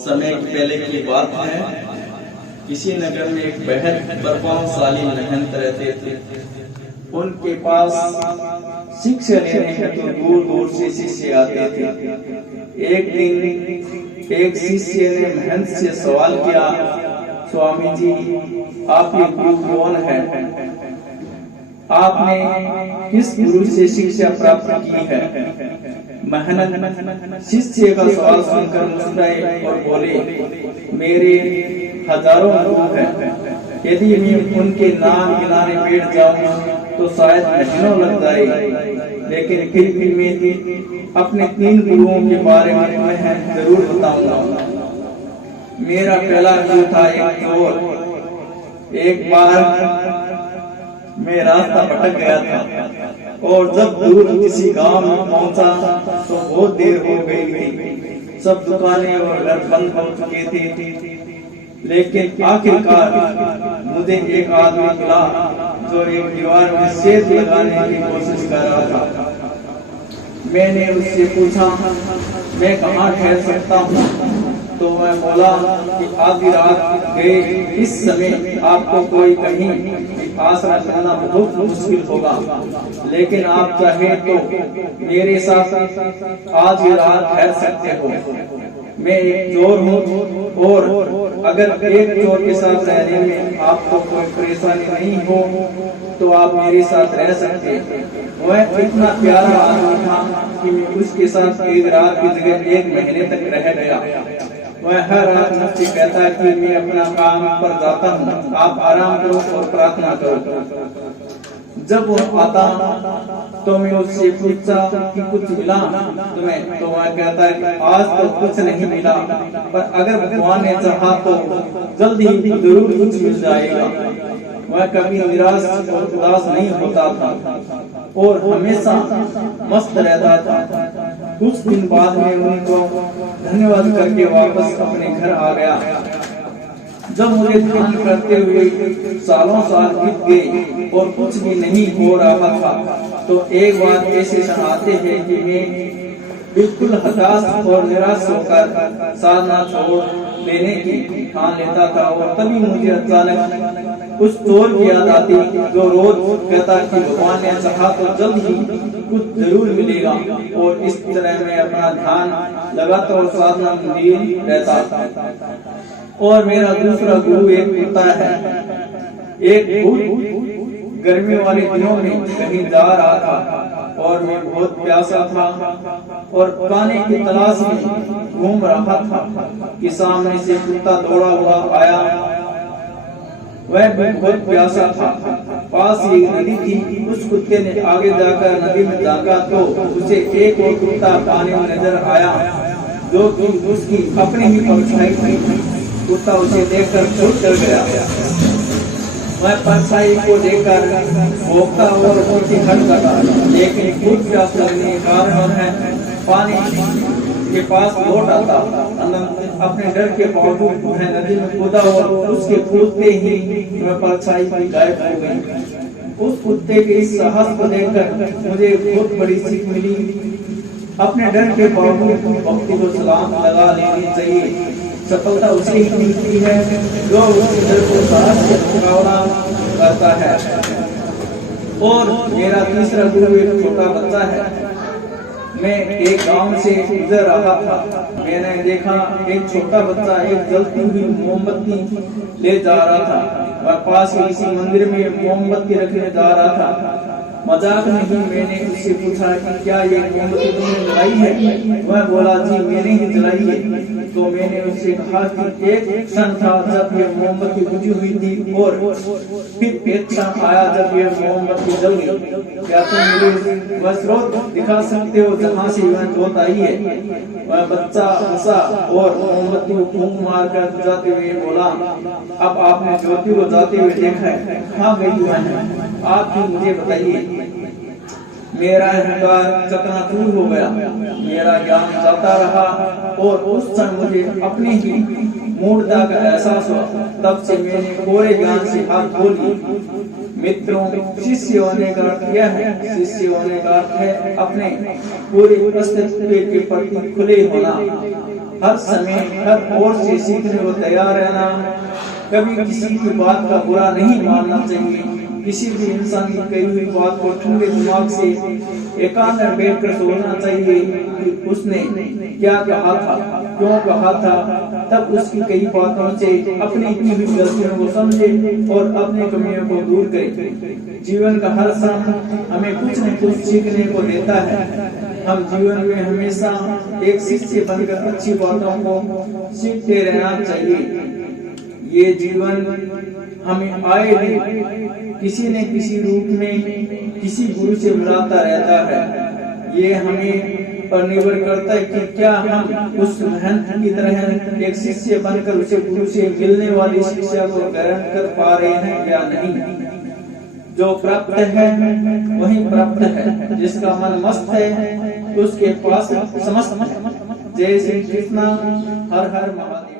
समय पहले की बात है। किसी नगर में एक बेहद प्रभावशाली महंत रहते थे। उनके पास शिक्षा लेने के तो दूर दूर से शिष्य आते थे। एक दिन एक शिष्य ने महंत से सवाल किया, स्वामी जी, आपके गुरु कौन है? आपने किस गुरु से शिक्षा प्राप्त की है? महंत शिष्य का सवाल सुनकर मुस्कुराए और बोले, मेरे हजारों गुरु हैं। यदि मैं उनके नाम गिनाने बैठ जाऊं तो शायद महीनों लग जाए, लेकिन फिर भी मैं अपने 3 गुरुओं के बारे में तुम्हें जरूर बताऊंगा। मेरा पहला गुरु था एक चोर। एक बार मैं रास्ता भटक गया था और जब दूर किसी गांव में पहुंचा तो बहुत देर हो गई थी। सब दुकानें और घर बंद हो चुके थे, लेकिन आखिरकार मुझे एक आदमी मिला जो एक दीवार में सेब लगाने की कोशिश कर रहा था। मैंने उससे पूछा, मैं कहाँ ठहर सकता हूँ? तो मैं बोला कि आधी रात गए इस समय आपको कोई कहीं आसरा करना बहुत मुश्किल होगा, लेकिन आप चाहे तो मेरे साथ आज ही रात ठहर सकते हो। मैं एक चोर हूँ और अगर एक चोर के साथ रहने में आपको कोई परेशानी नहीं हो तो आप मेरे साथ रह सकते। वह इतना प्यारा आदमी था कि मैं उसके साथ एक रात की जगह 1 महीने तक रह गया। वह हर रात मुझसे कहता कि मैं अपना काम पर जाता हूँ, आप आराम करो और प्रार्थना करो। जब वो आता तो मैं उससे पूछता कि कुछ मिला तुम्हें? तो वह कहता है कि आज तो कुछ नहीं मिला, पर अगर भगवान ने चाहा तो जल्द ही जरूर कुछ मिल जाएगा। वह कभी निराश और उदास नहीं होता था और हमेशा मस्त रहता था। कुछ दिन बाद में उनको धन्यवाद करके वापस अपने घर आ गया। जब मुझे ध्यान करते हुए सालों साल बीत गए और कुछ भी नहीं हो रहा था, तो एक बार ऐसे आते हैं कि मैं बिल्कुल हताश और निराश होकर साधना छोड़ देने की ठान लेता था। और तभी मुझे अचानक उस चोर की याद आती जो रोज कहता कि भगवान ने चाहा तो जल्द ही कुछ जरूर मिलेगा। और इस तरह मैं अपना ध्यान लगाता और साधना में लीन रहता। और मेरा दूसरा गुरु एक कुत्ता है। एक बहुत गर्मी वाले दिनों में कहीं जा रहा था और मैं बहुत प्यासा था और पानी की तलाश में घूम रहा था कि सामने से कुत्ता दौड़ा हुआ आया। वह भी बहुत प्यासा था। पास ही नदी थी। उस कुत्ते ने आगे जाकर नदी में झांका तो उसे एक और कुत्ता पानी में नजर आया जो कि उसकी अपनी ही परछाई थी। कुत्ता उसे देखकर छूट कर गया। वह परछाई को देखकर भौंकता और ऊँची हट लगा, लेकिन खूब प्यास लगने के कारण है पानी के पास लौट आता। अपने डर के बावजूद वह नदी में कूदा और उसके कूदते ही वह परछाई गायब हो गई। उस कुत्ते के इस साहस को देखकर मुझे बहुत बड़ी सीख मिली। अपने डर के बावजूद भक्ति को सलाम लगा लेनी चाहिए। सफलता उसे ही मिलती है जो उस डर को साहस से मुकाबला करता है। और मेरा तीसरा गुरु एक छोटा बच्चा है। मैं एक गांव से गुजर रहा था। मैंने देखा एक छोटा बच्चा एक जलती हुई मोमबत्ती ले जा रहा था। वह पास ही किसी मंदिर में मोमबत्ती रखने जा रहा था। मजाक नहीं, मैंने उससे पूछा कि क्या ये मोमबत्ती तुमने जलाई है? वह बोला, जी मैंने ही जलाई है। तो मैंने उससे कहा कि एक क्षण था जब ये मोमबत्ती बुझी हुई थी और फिर एक क्षण आया जब ये मोमबत्ती जल गई। क्या तुम मुझे वह स्रोत दिखा सकते हो जहाँ से वह जोत आई है? वह बच्चा हंसा और मोमबत्ती को फूंक मारकर बुझाते हुए बोला, अब आपने ज्योति को जाते हुए देखा है, कहाँ गई है? आप ही मुझे बताइए। मेरा अहंकार चकनाचूर हो गया। मेरा ज्ञान जाता रहा और उस क्षण मुझे अपनी ही मूर्खता का एहसास हुआ। तब से मैंने पूरे ज्ञान से हाथ धो लिए। मित्रों, शिष्य होने का अर्थ यह है, शिष्य होने का अर्थ है अपने पूरे अस्तित्व के प्रति खुले होना। हर समय हर ओर से सीखने को तैयार रहना, कभी किसी की बात का बुरा नहीं मानना चाहिए। किसी भी इंसान की कही हुई बात को ठंडे दिमाग से एकांत में बैठकर सोचना चाहिए कि उसने क्या कहा था, क्यों कहा था, तब उसकी कई बातों से अपनी की हुई गलतियों को समझे और अपनी कमियों को दूर करे। जीवन का हर समय हमें कुछ न कुछ सीखने को देता है। हम जीवन में हमेशा एक शिष्य बनकर अच्छी बातों को सीखते रहना चाहिए। ये जीवन हमें आए दिन किसी न किसी रूप में किसी गुरु से मिलाता रहता है। ये हमें पर निर्भर करता है कि क्या हम उस महंत की तरह एक शिष्य बनकर उसे गुरु से मिलने वाली शिक्षा को ग्रहण कर पा रहे हैं या नहीं। जो प्राप्त है वही प्राप्त है, जिसका मन मस्त है उसके पास समस्त है। जय श्री कृष्ण। हर हर महादेव।